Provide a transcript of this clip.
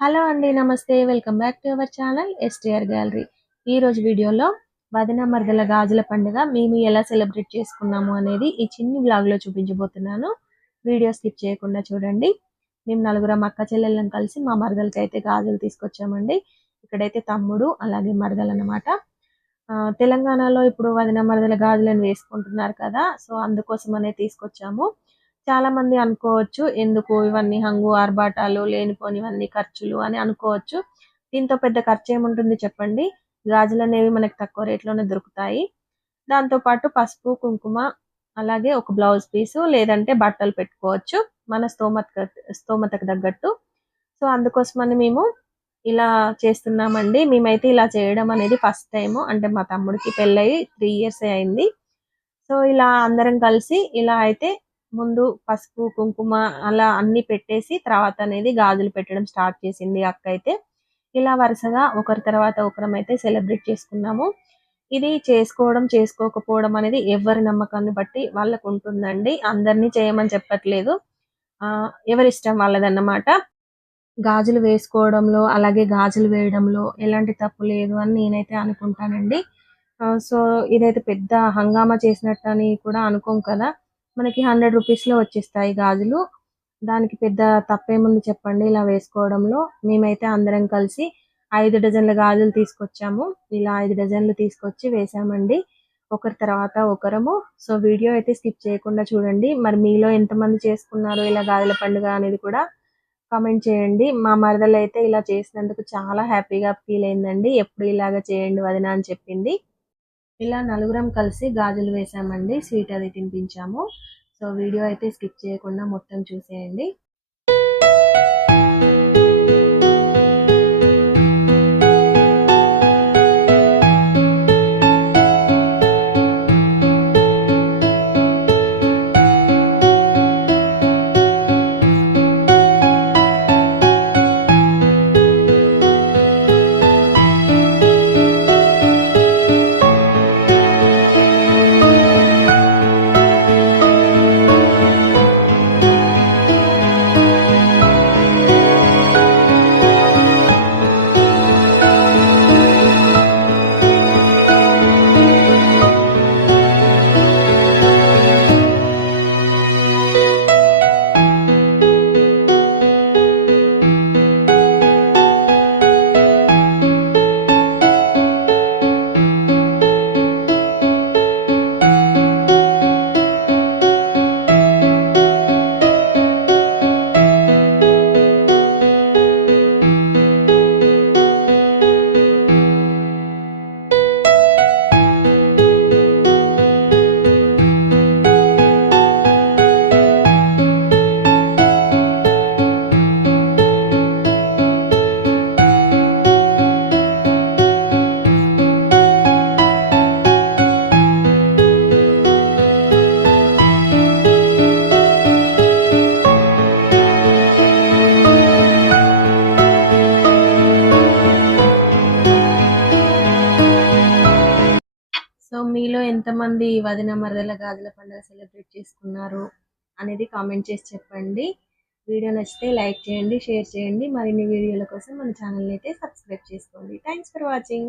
Hello అండి నమస్తే. Welcome back to our channel STR gallery. ఈ రోజు వీడియోలో వదిన మరదల గాజుల పండుగ మేము ఎలా సెలబ్రేట్ చేసుకున్నాము అనేది ఈ చిన్ని బ్లాగ్లో చూపించబోతున్నాను. వీడియో స్కిప్ చేయకుండా చూడండి. మేము నలుగురం అక్క చెల్లెళ్ళం కలిసి మా మరదలకి అయితే గాజులు తీసుకొచ్చామండి. ఇక్కడైతే తమ్ముడు అలాగే మరదలు అనమాట తెలంగాణలో ఇప్పుడు వదిన మరదల గాజులను వేసుకుంటున్నారు కదా సో అందుకోసం తీసుకొచ్చాము. చాలా మంది అనుకోవచ్చు ఎందుకు ఇవన్నీ హంగు ఆర్భాటాలు లేనిపోనివన్నీ ఖర్చులు అని అనుకోవచ్చు. దీంతో పెద్ద ఖర్చు ఏముంటుంది చెప్పండి? గాజులు అనేవి మనకి తక్కువ రేట్లోనే దొరుకుతాయి. దాంతో పాటు పసుపు కుంకుమ అలాగే ఒక బ్లౌజ్ పీసు లేదంటే బట్టలు పెట్టుకోవచ్చు. మన స్తోమత స్తోమతకు తగ్గట్టు. సో అందుకోసమని మేము ఇలా చేస్తున్నామండి. మేమైతే ఇలా చేయడం అనేది ఫస్ట్ టైం అంటే మా తమ్ముడికి పెళ్ళయి త్రీ ఇయర్స్ అయింది. సో ఇలా అందరం కలిసి ఇలా అయితే ముందు పసుపు కుంకుమ అలా అన్ని పెట్టేసి తర్వాత అనేది గాజులు పెట్టడం స్టార్ట్ చేసింది అక్క అయితే. ఇలా వరుసగా ఒకరి తర్వాత ఒకరం అయితే సెలబ్రేట్ చేసుకున్నాము. ఇది చేసుకోవడం చేసుకోకపోవడం అనేది ఎవరి నమ్మకాన్ని బట్టి వాళ్ళకు ఉంటుందండి. అందరినీ చేయమని చెప్పట్లేదు. ఎవరిష్టం వాళ్ళదన్నమాట. గాజులు వేసుకోవడంలో అలాగే గాజులు వేయడంలో ఎలాంటి తప్పు లేదు అని నేనైతే అనుకుంటానండి. సో ఇదైతే పెద్ద హంగామా చేసినట్టు అని కూడా అనుకోం కదా. మనకి హండ్రెడ్ రూపీస్లో వచ్చేస్తాయి గాజులు. దానికి పెద్ద తప్పేముంది చెప్పండి ఇలా వేసుకోవడంలో. మేమైతే అందరం కలిసి ఐదు డజన్ల గాజులు తీసుకొచ్చాము. ఇలా ఐదు డజన్లు తీసుకొచ్చి వేసామండి. ఒకరి తర్వాత ఒకరము. సో వీడియో అయితే స్కిప్ చేయకుండా చూడండి. మరి మీలో ఎంతమంది చేసుకున్నారు ఇలా గాజుల పండుగ అనేది కూడా కామెంట్ చేయండి. మా మరదలు అయితే ఇలా చేసినందుకు చాలా హ్యాపీగా ఫీల్ అయిందండి. ఎప్పుడు ఇలాగ చేయండి వదిన అని చెప్పింది. ఇలా నలుగురం కలిసి గాజులు వేసామండి. స్వీట్ అది తినిపించాము. సో వీడియో అయితే స్కిప్ చేయకుండా మొత్తం చూసేయండి. మీలో ఎంతమంది వదిన మరదల గాజుల పండుగ సెలబ్రేట్ చేసుకున్నారు అనేది కామెంట్ చేసి చెప్పండి. వీడియో నచ్చితే లైక్ చేయండి షేర్ చేయండి. మరిన్ని వీడియోల కోసం మన ఛానల్ని అయితే సబ్స్క్రైబ్ చేసుకోండి. Thanks for watching